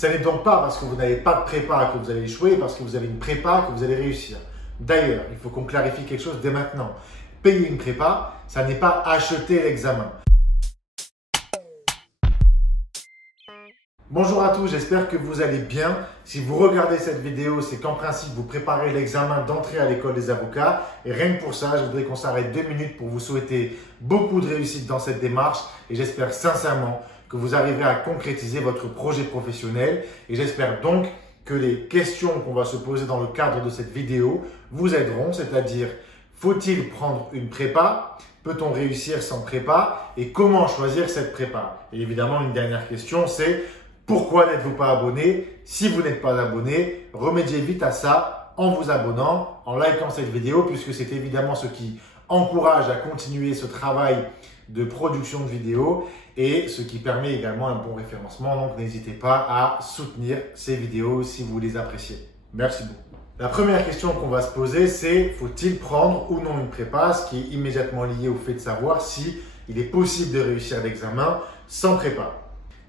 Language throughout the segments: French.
Ce n'est donc pas parce que vous n'avez pas de prépa que vous allez échouer, parce que vous avez une prépa que vous allez réussir. D'ailleurs, il faut qu'on clarifie quelque chose dès maintenant. Payer une prépa, ça n'est pas acheter l'examen. Bonjour à tous, j'espère que vous allez bien. Si vous regardez cette vidéo, c'est qu'en principe, vous préparez l'examen d'entrée à l'école des avocats. Et rien que pour ça, je voudrais qu'on s'arrête 2 minutes pour vous souhaiter beaucoup de réussite dans cette démarche. Et j'espère sincèrement que vous arriverez à concrétiser votre projet professionnel. Et j'espère donc que les questions qu'on va se poser dans le cadre de cette vidéo vous aideront, c'est-à-dire, faut-il prendre une prépa? Peut-on réussir sans prépa? Et comment choisir cette prépa? Et évidemment, une dernière question, c'est pourquoi n'êtes-vous pas abonné? Si vous n'êtes pas abonné, remédiez vite à ça en vous abonnant, en likant cette vidéo, puisque c'est évidemment ce qui encourage à continuer ce travail de production de vidéos et ce qui permet également un bon référencement. Donc, n'hésitez pas à soutenir ces vidéos si vous les appréciez. Merci beaucoup. La première question qu'on va se poser, c'est faut-il prendre ou non une prépa, ce qui est immédiatement lié au fait de savoir si il est possible de réussir l'examen sans prépa.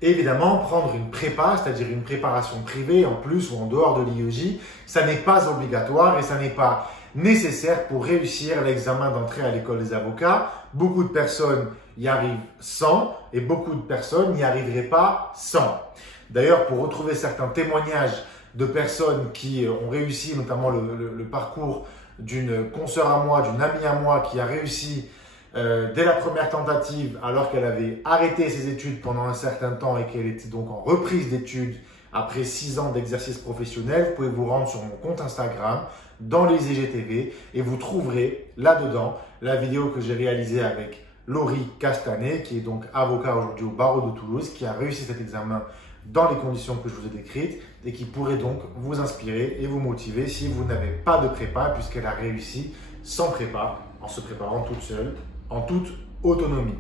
Évidemment, prendre une prépa, c'est-à-dire une préparation privée en plus ou en dehors de l'IEJ, ça n'est pas obligatoire et ça n'est pas nécessaire pour réussir l'examen d'entrée à l'école des avocats. Beaucoup de personnes y arrivent sans et beaucoup de personnes n'y arriveraient pas sans. D'ailleurs, pour retrouver certains témoignages de personnes qui ont réussi, notamment le parcours d'une consoeur à moi, d'une amie à moi qui a réussi dès la première tentative, alors qu'elle avait arrêté ses études pendant un certain temps et qu'elle était donc en reprise d'études après 6 ans d'exercice professionnel, vous pouvez vous rendre sur mon compte Instagram, dans les IGTV, et vous trouverez là-dedans la vidéo que j'ai réalisée avec Laurie Castanet, qui est donc avocat aujourd'hui au barreau de Toulouse, qui a réussi cet examen dans les conditions que je vous ai décrites et qui pourrait donc vous inspirer et vous motiver si vous n'avez pas de prépa, puisqu'elle a réussi sans prépa, en se préparant toute seule, en toute autonomie.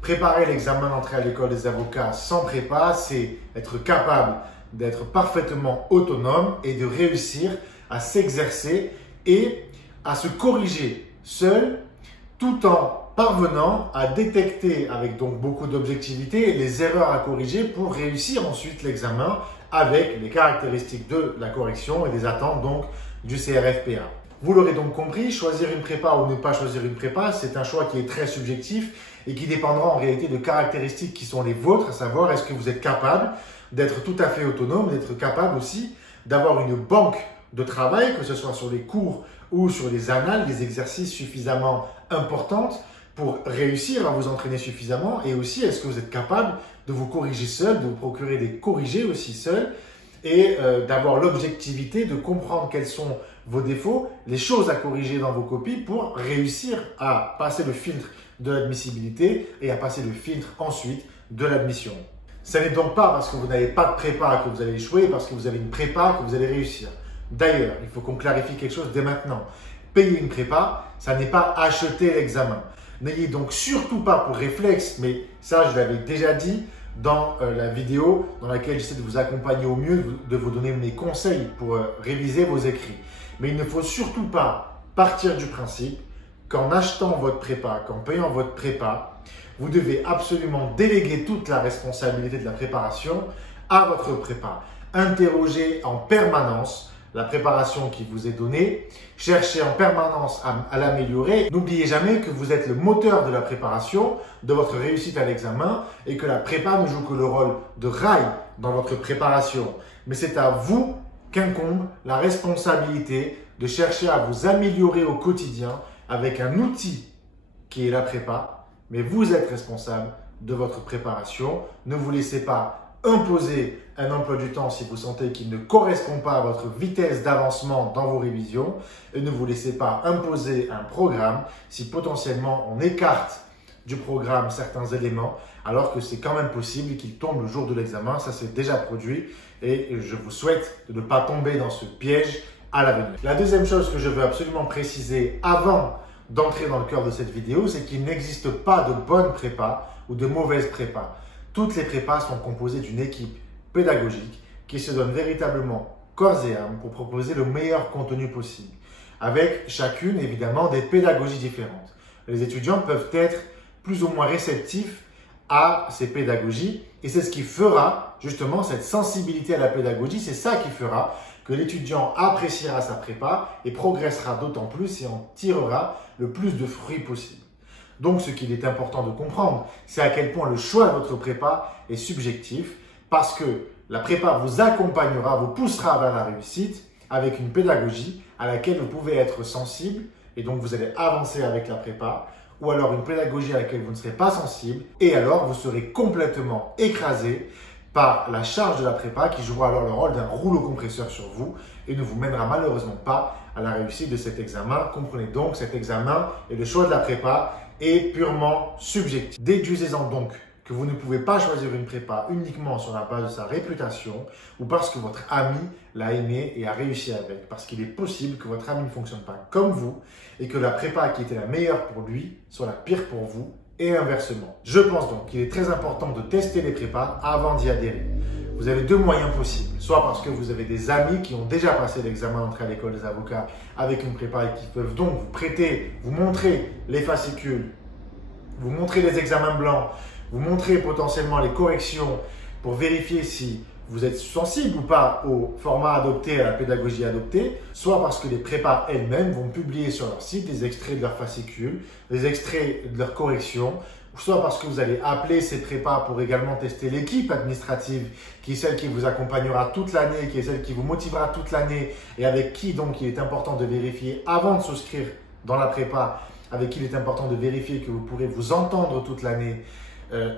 Préparer l'examen d'entrée à l'école des avocats sans prépa, c'est être capable d'être parfaitement autonome et de réussir à s'exercer et à se corriger seul, tout en parvenant à détecter avec donc beaucoup d'objectivité les erreurs à corriger pour réussir ensuite l'examen avec les caractéristiques de la correction et des attentes donc du CRFPA. Vous l'aurez donc compris, choisir une prépa ou ne pas choisir une prépa, c'est un choix qui est très subjectif et qui dépendra en réalité de caractéristiques qui sont les vôtres, à savoir est-ce que vous êtes capable d'être tout à fait autonome, d'être capable aussi d'avoir une banque de travail, que ce soit sur les cours ou sur les annales, des exercices suffisamment importantes pour réussir à vous entraîner suffisamment, et aussi est-ce que vous êtes capable de vous corriger seul, de vous procurer des corrigés aussi seul, et d'avoir l'objectivité de comprendre quels sont vos défauts, les choses à corriger dans vos copies pour réussir à passer le filtre de l'admissibilité et à passer le filtre ensuite de l'admission. Ce n'est donc pas parce que vous n'avez pas de prépa que vous allez échouer, parce que vous avez une prépa que vous allez réussir. D'ailleurs, il faut qu'on clarifie quelque chose dès maintenant. Payer une prépa, ça n'est pas acheter l'examen. N'ayez donc surtout pas pour réflexe, mais ça je l'avais déjà dit dans la vidéo dans laquelle j'essaie de vous accompagner au mieux, de vous donner mes conseils pour réviser vos écrits. Mais il ne faut surtout pas partir du principe qu'en achetant votre prépa, qu'en payant votre prépa, vous devez absolument déléguer toute la responsabilité de la préparation à votre prépa. Interrogez en permanence la préparation qui vous est donnée, cherchez en permanence à l'améliorer. N'oubliez jamais que vous êtes le moteur de la préparation, de votre réussite à l'examen, et que la prépa ne joue que le rôle de rail dans votre préparation. Mais c'est à vous qu'incombe la responsabilité de chercher à vous améliorer au quotidien avec un outil qui est la prépa, mais vous êtes responsable de votre préparation. Ne vous laissez pas imposer un emploi du temps si vous sentez qu'il ne correspond pas à votre vitesse d'avancement dans vos révisions, et ne vous laissez pas imposer un programme si potentiellement on écarte du programme certains éléments alors que c'est quand même possible qu'il tombe le jour de l'examen. Ça s'est déjà produit et je vous souhaite de ne pas tomber dans ce piège à l'avenir. La deuxième chose que je veux absolument préciser avant d'entrer dans le cœur de cette vidéo, c'est qu'il n'existe pas de bonne prépa ou de mauvaise prépa. Toutes les prépas sont composées d'une équipe pédagogique qui se donne véritablement corps et âme pour proposer le meilleur contenu possible, avec chacune évidemment des pédagogies différentes. Les étudiants peuvent être plus ou moins réceptifs à ces pédagogies et c'est ce qui fera justement cette sensibilité à la pédagogie. C'est ça qui fera que l'étudiant appréciera sa prépa et progressera d'autant plus et en tirera le plus de fruits possible. Donc, ce qu'il est important de comprendre, c'est à quel point le choix de votre prépa est subjectif parce que la prépa vous accompagnera, vous poussera vers la réussite avec une pédagogie à laquelle vous pouvez être sensible et donc vous allez avancer avec la prépa, ou alors une pédagogie à laquelle vous ne serez pas sensible et alors vous serez complètement écrasé par la charge de la prépa qui jouera alors le rôle d'un rouleau compresseur sur vous et ne vous mènera malheureusement pas à la réussite de cet examen. Comprenez donc, cet examen et le choix de la prépa est purement subjectif. Déduisez-en donc que vous ne pouvez pas choisir une prépa uniquement sur la base de sa réputation ou parce que votre ami l'a aimé et a réussi avec. Parce qu'il est possible que votre ami ne fonctionne pas comme vous et que la prépa qui était la meilleure pour lui soit la pire pour vous et inversement. Je pense donc qu'il est très important de tester les prépas avant d'y adhérer. Vous avez deux moyens possibles, soit parce que vous avez des amis qui ont déjà passé l'examen d'entrée à l'école des avocats avec une prépa et qui peuvent donc vous prêter, vous montrer les fascicules, vous montrer les examens blancs, vous montrer potentiellement les corrections pour vérifier si vous êtes sensible ou pas au format adopté, à la pédagogie adoptée, soit parce que les prépas elles-mêmes vont publier sur leur site des extraits de leurs fascicules, des extraits de leurs corrections, soit parce que vous allez appeler ces prépas pour également tester l'équipe administrative qui est celle qui vous accompagnera toute l'année, qui est celle qui vous motivera toute l'année et avec qui donc il est important de vérifier avant de souscrire dans la prépa, avec qui il est important de vérifier que vous pourrez vous entendre toute l'année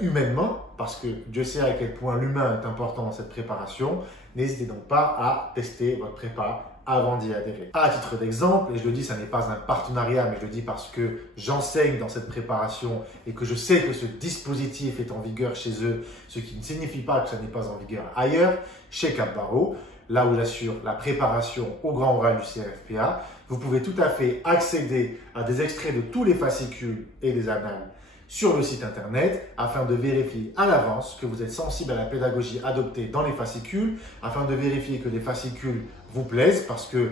humainement, parce que Dieu sait à quel point l'humain est important dans cette préparation. N'hésitez donc pas à tester votre prépa avant d'y adhérer. À titre d'exemple, et je le dis, ça n'est pas un partenariat, mais je le dis parce que j'enseigne dans cette préparation et que je sais que ce dispositif est en vigueur chez eux, ce qui ne signifie pas que ça n'est pas en vigueur ailleurs, chez Cap Barreau, là où j'assure la préparation au grand oral du CRFPA, vous pouvez tout à fait accéder à des extraits de tous les fascicules et des annales sur le site internet afin de vérifier à l'avance que vous êtes sensible à la pédagogie adoptée dans les fascicules, afin de vérifier que les fascicules vous plaisent parce que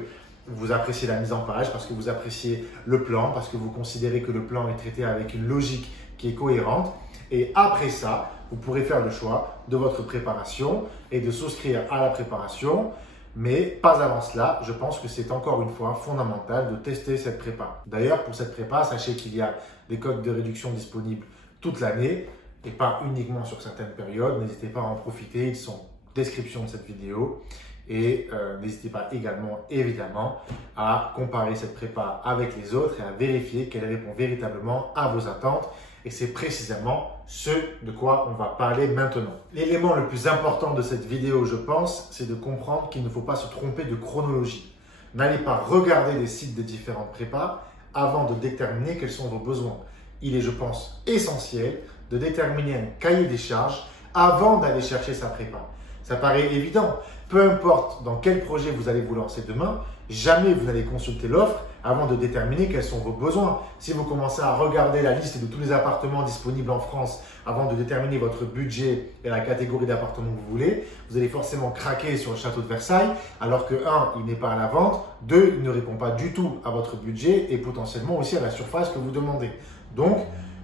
vous appréciez la mise en page, parce que vous appréciez le plan, parce que vous considérez que le plan est traité avec une logique qui est cohérente. Et après ça, vous pourrez faire le choix de votre préparation et de souscrire à la préparation. Mais pas avant cela, je pense que c'est encore une fois fondamental de tester cette prépa. D'ailleurs, pour cette prépa, sachez qu'il y a des codes de réduction disponibles toute l'année et pas uniquement sur certaines périodes. N'hésitez pas à en profiter, ils sont en description de cette vidéo. Et n'hésitez pas également, évidemment, à comparer cette prépa avec les autres et à vérifier qu'elle répond véritablement à vos attentes. Et c'est précisément ce de quoi on va parler maintenant. L'élément le plus important de cette vidéo, je pense, c'est de comprendre qu'il ne faut pas se tromper de chronologie. N'allez pas regarder les sites des différentes prépas avant de déterminer quels sont vos besoins. Il est, je pense, essentiel de déterminer un cahier des charges avant d'aller chercher sa prépa. Ça paraît évident. Peu importe dans quel projet vous allez vous lancer demain, jamais vous n'allez consulter l'offre avant de déterminer quels sont vos besoins. Si vous commencez à regarder la liste de tous les appartements disponibles en France avant de déterminer votre budget et la catégorie d'appartements que vous voulez, vous allez forcément craquer sur le château de Versailles, alors que 1, il n'est pas à la vente, 2, il ne répond pas du tout à votre budget et potentiellement aussi à la surface que vous demandez. Donc,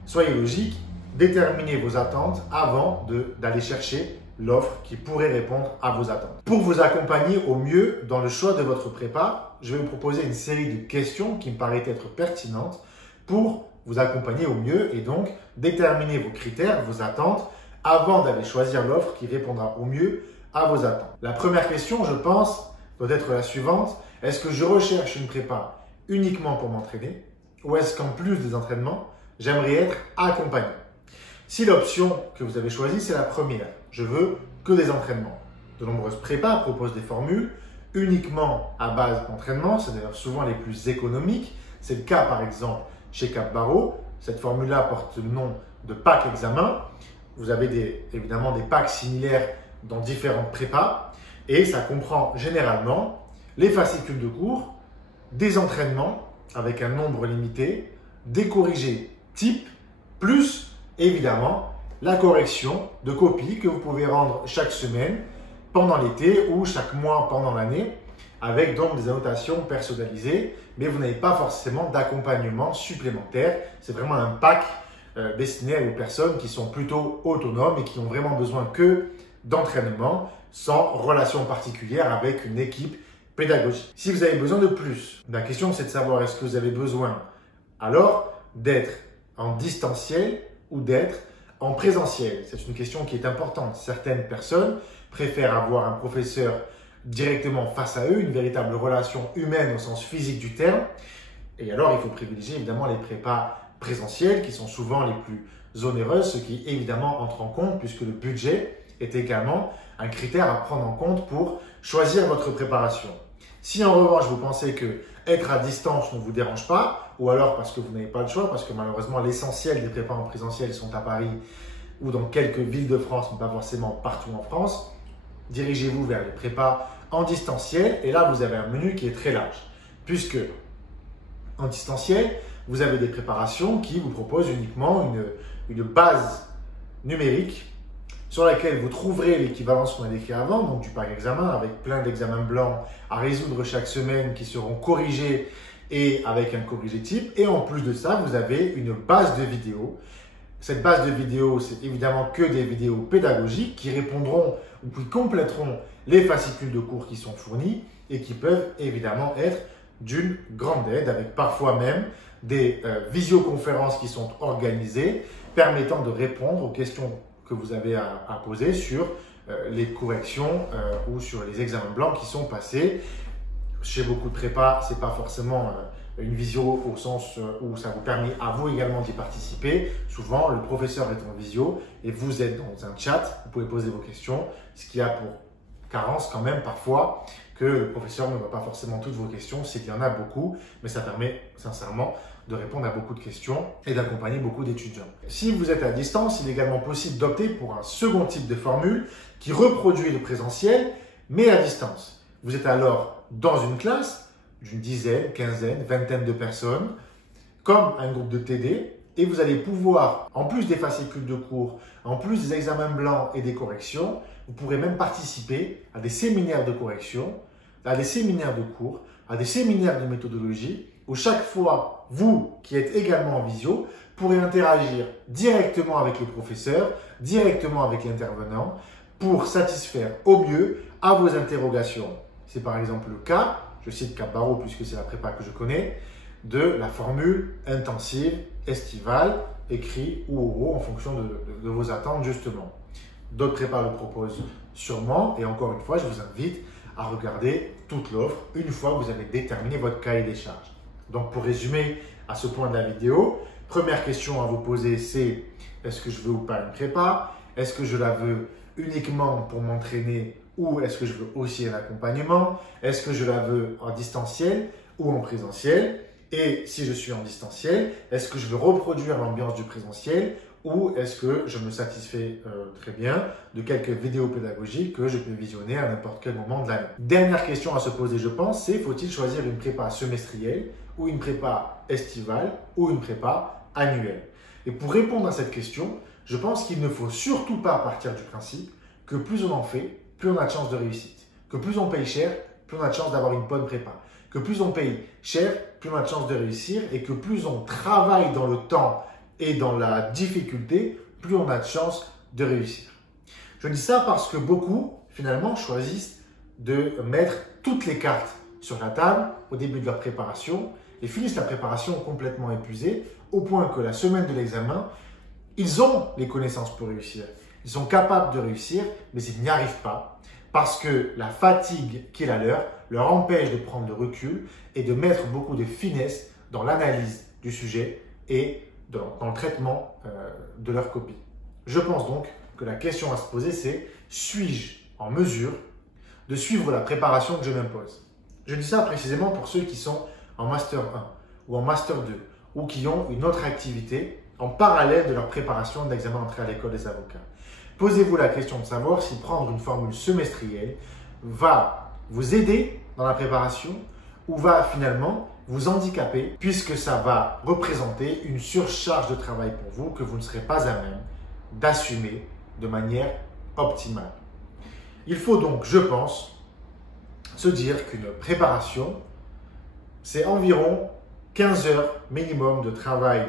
soyez logique, déterminez vos attentes avant d'aller chercher l'offre qui pourrait répondre à vos attentes. Pour vous accompagner au mieux dans le choix de votre prépa, je vais vous proposer une série de questions qui me paraissent être pertinentes pour vous accompagner au mieux et donc déterminer vos critères, vos attentes avant d'aller choisir l'offre qui répondra au mieux à vos attentes. La première question, je pense, doit être la suivante. Est-ce que je recherche une prépa uniquement pour m'entraîner ou est-ce qu'en plus des entraînements, j'aimerais être accompagné? Si l'option que vous avez choisie, c'est la première, je veux que des entraînements. De nombreuses prépas proposent des formules uniquement à base d'entraînement, c'est d'ailleurs souvent les plus économiques. C'est le cas par exemple chez Cap Barreau. Cette formule-là porte le nom de pack examen. Vous avez évidemment des packs similaires dans différentes prépas et ça comprend généralement les fascicules de cours, des entraînements avec un nombre limité, des corrigés type, plus évidemment la correction de copies que vous pouvez rendre chaque semaine pendant l'été ou chaque mois pendant l'année avec donc des annotations personnalisées, mais vous n'avez pas forcément d'accompagnement supplémentaire. C'est vraiment un pack destiné aux personnes qui sont plutôt autonomes et qui ont vraiment besoin que d'entraînement sans relation particulière avec une équipe pédagogique. Si vous avez besoin de plus, la question c'est de savoir est-ce que vous avez besoin alors d'être en distanciel ou d'être en présentiel. C'est une question qui est importante. Certaines personnes préfèrent avoir un professeur directement face à eux, une véritable relation humaine au sens physique du terme. Et alors, il faut privilégier évidemment les prépas présentiels qui sont souvent les plus onéreuses, ce qui évidemment entre en compte puisque le budget est également un critère à prendre en compte pour choisir votre préparation. Si en revanche vous pensez que être à distance ne vous dérange pas, ou alors parce que vous n'avez pas le choix, parce que malheureusement l'essentiel des prépas en présentiel sont à Paris ou dans quelques villes de France, mais pas forcément partout en France, dirigez-vous vers les prépas en distanciel et là vous avez un menu qui est très large puisque en distanciel vous avez des préparations qui vous proposent uniquement une base numérique sur laquelle vous trouverez l'équivalence qu'on a décrit avant, donc du pack examen avec plein d'examens blancs à résoudre chaque semaine qui seront corrigés et avec un corrigé type. Et en plus de ça, vous avez une base de vidéos. Cette base de vidéos, c'est évidemment que des vidéos pédagogiques qui répondront ou qui compléteront les fascicules de cours qui sont fournis et qui peuvent évidemment être d'une grande aide avec parfois même des visioconférences qui sont organisées permettant de répondre aux questions que vous avez à poser sur les corrections ou sur les examens blancs qui sont passés. Chez beaucoup de prépas, ce n'est pas forcément une visio au sens où ça vous permet à vous également d'y participer. Souvent, le professeur est en visio et vous êtes dans un chat, vous pouvez poser vos questions, ce qui a pour carence quand même parfois que le professeur ne voit pas forcément toutes vos questions, c'est qu'il y en a beaucoup, mais ça permet sincèrement de répondre à beaucoup de questions et d'accompagner beaucoup d'étudiants. Si vous êtes à distance, il est également possible d'opter pour un second type de formule qui reproduit le présentiel, mais à distance. Vous êtes alors dans une classe d'une dizaine, quinzaine, vingtaine de personnes, comme un groupe de TD, et vous allez pouvoir, en plus des fascicules de cours, en plus des examens blancs et des corrections, vous pourrez même participer à des séminaires de correction, à des séminaires de cours, à des séminaires de méthodologie, où chaque fois, vous qui êtes également en visio, pourrez interagir directement avec le professeur, directement avec l'intervenant, pour satisfaire au mieux à vos interrogations. C'est par exemple le cas, je cite Cap Barreau puisque c'est la prépa que je connais, de la formule intensive, estivale, écrit ou oraux en fonction de vos attentes justement. D'autres prépas le proposent sûrement et encore une fois, je vous invite à regarder toute l'offre une fois que vous avez déterminé votre cahier des charges. Donc pour résumer à ce point de la vidéo, première question à vous poser c'est est-ce que je veux ou pas une prépa? Est-ce que je la veux uniquement pour m'entraîner ou est-ce que je veux aussi un accompagnement? Est-ce que je la veux en distanciel ou en présentiel? Et si je suis en distanciel, est-ce que je veux reproduire l'ambiance du présentiel ou est-ce que je me satisfais très bien de quelques vidéos pédagogiques que je peux visionner à n'importe quel moment de l'année? Dernière question à se poser, je pense, c'est faut-il choisir une prépa semestrielle ou une prépa estivale ou une prépa annuelle? Et pour répondre à cette question, je pense qu'il ne faut surtout pas partir du principe que plus on en fait, plus on a de chances de réussite. Que plus on paye cher, plus on a de chances d'avoir une bonne prépa. Que plus on paye cher, plus on a de chances de réussir et que plus on travaille dans le temps et dans la difficulté, plus on a de chances de réussir. Je dis ça parce que beaucoup, finalement, choisissent de mettre toutes les cartes sur la table au début de leur préparation et finissent la préparation complètement épuisés au point que la semaine de l'examen, ils ont les connaissances pour réussir. Ils sont capables de réussir, mais ils n'y arrivent pas parce que la fatigue qui est la leur empêche de prendre le recul et de mettre beaucoup de finesse dans l'analyse du sujet et dans le traitement de leur copie. Je pense donc que la question à se poser, c'est suis-je en mesure de suivre la préparation que je m'impose? Je dis ça précisément pour ceux qui sont en Master 1 ou en Master 2 ou qui ont une autre activité en parallèle de leur préparation d'examen d'entrée à l'école des avocats. Posez-vous la question de savoir si prendre une formule semestrielle va vous aider dans la préparation ou va finalement vous handicaper puisque ça va représenter une surcharge de travail pour vous que vous ne serez pas à même d'assumer de manière optimale. Il faut donc, je pense, se dire qu'une préparation, c'est environ 15 heures minimum de travail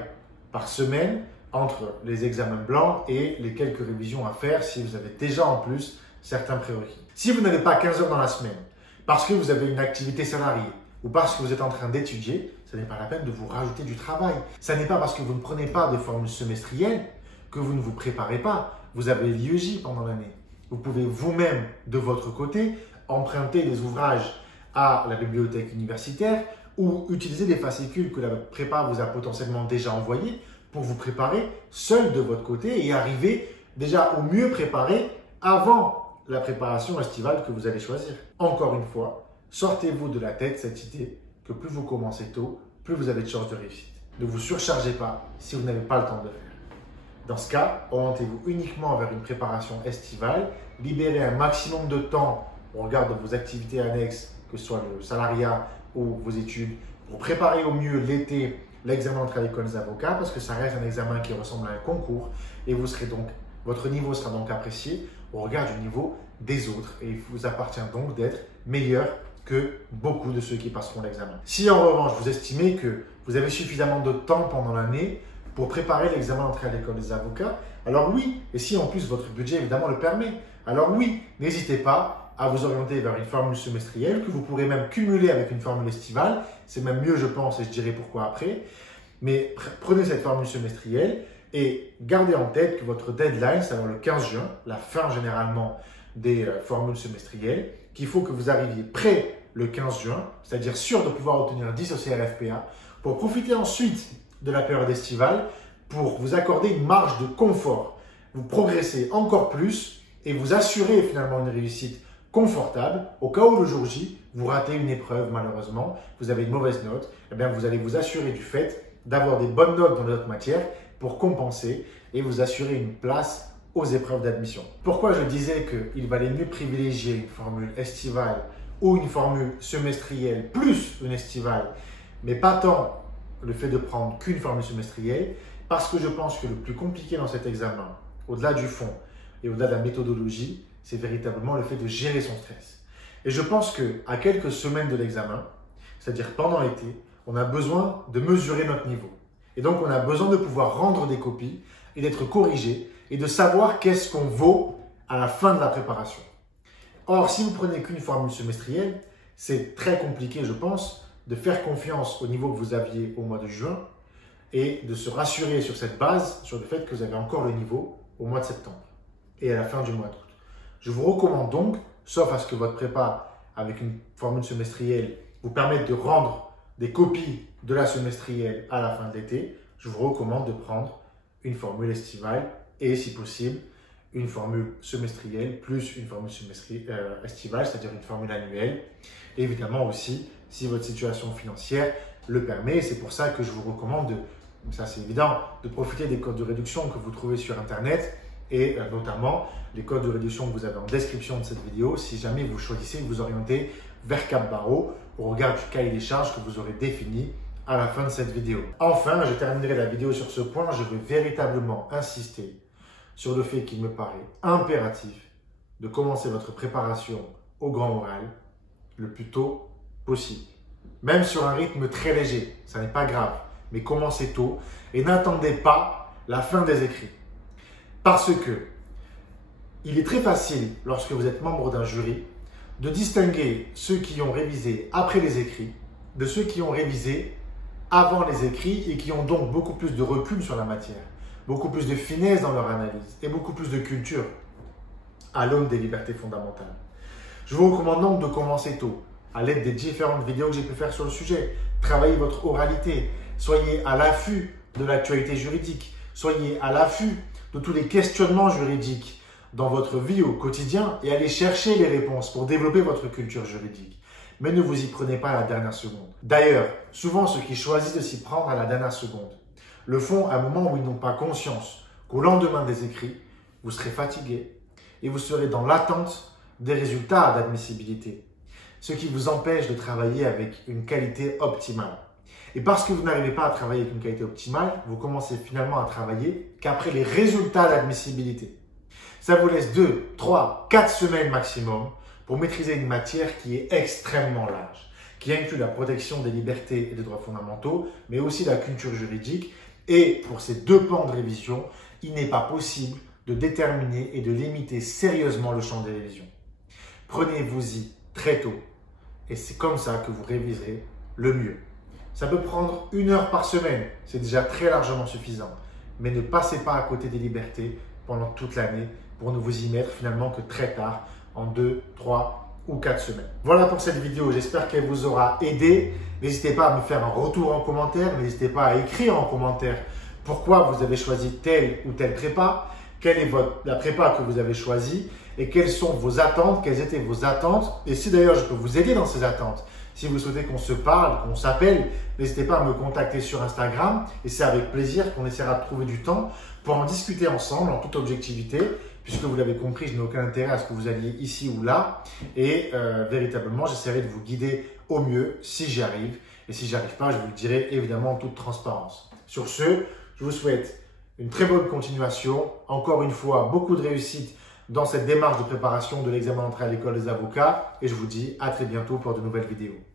par semaine entre les examens blancs et les quelques révisions à faire si vous avez déjà en plus certains prérequis. Si vous n'avez pas 15 heures dans la semaine, parce que vous avez une activité salariée ou parce que vous êtes en train d'étudier, ce n'est pas la peine de vous rajouter du travail. Ce n'est pas parce que vous ne prenez pas de formule semestrielle que vous ne vous préparez pas. Vous avez l'IEJ pendant l'année. Vous pouvez vous-même, de votre côté, emprunter des ouvrages à la bibliothèque universitaire ou utiliser des fascicules que la prépa vous a potentiellement déjà envoyés pour vous préparer seul de votre côté et arriver déjà au mieux préparé avant la préparation estivale que vous allez choisir. Encore une fois, sortez-vous de la tête cette idée que plus vous commencez tôt, plus vous avez de chances de réussite. Ne vous surchargez pas si vous n'avez pas le temps de le faire. Dans ce cas, orientez-vous uniquement vers une préparation estivale, libérez un maximum de temps au regard de vos activités annexes, que ce soit le salariat ou vos études, pour préparer au mieux l'été l'examen d'entrée à l'école des avocats, parce que ça reste un examen qui ressemble à un concours et votre niveau sera donc apprécié au regard du niveau des autres et il vous appartient donc d'être meilleur que beaucoup de ceux qui passeront l'examen. Si en revanche vous estimez que vous avez suffisamment de temps pendant l'année pour préparer l'examen d'entrée à l'école des avocats, alors oui, et si en plus votre budget évidemment le permet, alors oui, n'hésitez pas à vous orienter vers une formule semestrielle que vous pourrez même cumuler avec une formule estivale. C'est même mieux, je pense, et je dirai pourquoi après. Mais prenez cette formule semestrielle et gardez en tête que votre deadline, c'est le 15 juin, la fin généralement des formules semestrielles, qu'il faut que vous arriviez prêt le 15 juin, c'est-à-dire sûr de pouvoir obtenir 10 au CLFPA, pour profiter ensuite de la période estivale, pour vous accorder une marge de confort. Vous progressez encore plus et vous assurez finalement une réussite confortable au cas où le jour J, vous ratez une épreuve malheureusement, vous avez une mauvaise note, eh bien vous allez vous assurer du fait d'avoir des bonnes notes dans notre matière pour compenser et vous assurer une place aux épreuves d'admission. Pourquoi je disais qu'il valait mieux privilégier une formule estivale ou une formule semestrielle plus une estivale, mais pas tant le fait de prendre qu'une formule semestrielle, parce que je pense que le plus compliqué dans cet examen, au-delà du fond et au-delà de la méthodologie, c'est véritablement le fait de gérer son stress. Et je pense qu'à quelques semaines de l'examen, c'est-à-dire pendant l'été, on a besoin de mesurer notre niveau. Et donc, on a besoin de pouvoir rendre des copies et d'être corrigé et de savoir qu'est-ce qu'on vaut à la fin de la préparation. Or, si vous prenez qu'une formule semestrielle, c'est très compliqué, je pense, de faire confiance au niveau que vous aviez au mois de juin et de se rassurer sur cette base, sur le fait que vous avez encore le niveau au mois de septembre et à la fin du mois d'août. Je vous recommande donc, sauf à ce que votre prépa avec une formule semestrielle vous permette de rendre des copies de la semestrielle à la fin de l'été, je vous recommande de prendre une formule estivale et si possible une formule semestrielle plus une formule estivale, c'est-à-dire une formule annuelle. Et évidemment aussi, si votre situation financière le permet, c'est pour ça que je vous recommande, ça c'est évident, de profiter des codes de réduction que vous trouvez sur Internet et notamment les codes de réduction que vous avez en description de cette vidéo si jamais vous choisissez de vous orienter vers Cap Barreau au regard du cahier des charges que vous aurez défini à la fin de cette vidéo. Enfin, je terminerai la vidéo sur ce point, je vais véritablement insister sur le fait qu'il me paraît impératif de commencer votre préparation au grand oral le plus tôt possible. Même sur un rythme très léger, ça n'est pas grave, mais commencez tôt et n'attendez pas la fin des écrits. Parce que il est très facile, lorsque vous êtes membre d'un jury, de distinguer ceux qui ont révisé après les écrits de ceux qui ont révisé avant les écrits et qui ont donc beaucoup plus de recul sur la matière, beaucoup plus de finesse dans leur analyse et beaucoup plus de culture à l'aune des libertés fondamentales. Je vous recommande donc de commencer tôt, à l'aide des différentes vidéos que j'ai pu faire sur le sujet. Travaillez votre oralité, soyez à l'affût de l'actualité juridique, soyez à l'affût de tous les questionnements juridiques dans votre vie au quotidien et allez chercher les réponses pour développer votre culture juridique. Mais ne vous y prenez pas à la dernière seconde. D'ailleurs, souvent ceux qui choisissent de s'y prendre à la dernière seconde le font à un moment où ils n'ont pas conscience qu'au lendemain des écrits, vous serez fatigué et vous serez dans l'attente des résultats d'admissibilité, ce qui vous empêche de travailler avec une qualité optimale. Et parce que vous n'arrivez pas à travailler avec une qualité optimale, vous commencez finalement à travailler qu'après les résultats d'admissibilité. Ça vous laisse 2, 3, 4 semaines maximum pour maîtriser une matière qui est extrêmement large, qui inclut la protection des libertés et des droits fondamentaux, mais aussi la culture juridique Et pour ces 2 pans de révision, il n'est pas possible de déterminer et de limiter sérieusement le champ des révisions. Prenez-vous-y très tôt et c'est comme ça que vous réviserez le mieux. Ça peut prendre 1 heure par semaine, c'est déjà très largement suffisant. Mais ne passez pas à côté des libertés pendant toute l'année pour ne vous y mettre finalement que très tard, en 2, 3 ou 4 semaines. Voilà pour cette vidéo, j'espère qu'elle vous aura aidé. N'hésitez pas à me faire un retour en commentaire, n'hésitez pas à écrire en commentaire pourquoi vous avez choisi telle ou telle prépa, quelle est la prépa que vous avez choisie et quelles sont vos attentes, quelles étaient vos attentes. Et si d'ailleurs je peux vous aider dans ces attentes, si vous souhaitez qu'on se parle, qu'on s'appelle, n'hésitez pas à me contacter sur Instagram et c'est avec plaisir qu'on essaiera de trouver du temps pour en discuter ensemble en toute objectivité, puisque vous l'avez compris, je n'ai aucun intérêt à ce que vous alliez ici ou là et véritablement j'essaierai de vous guider au mieux si j'y arrive et si j'y arrive pas, je vous le dirai évidemment en toute transparence. Sur ce, je vous souhaite une très bonne continuation, encore une fois beaucoup de réussite dans cette démarche de préparation de l'examen d'entrée à l'école des avocats et je vous dis à très bientôt pour de nouvelles vidéos.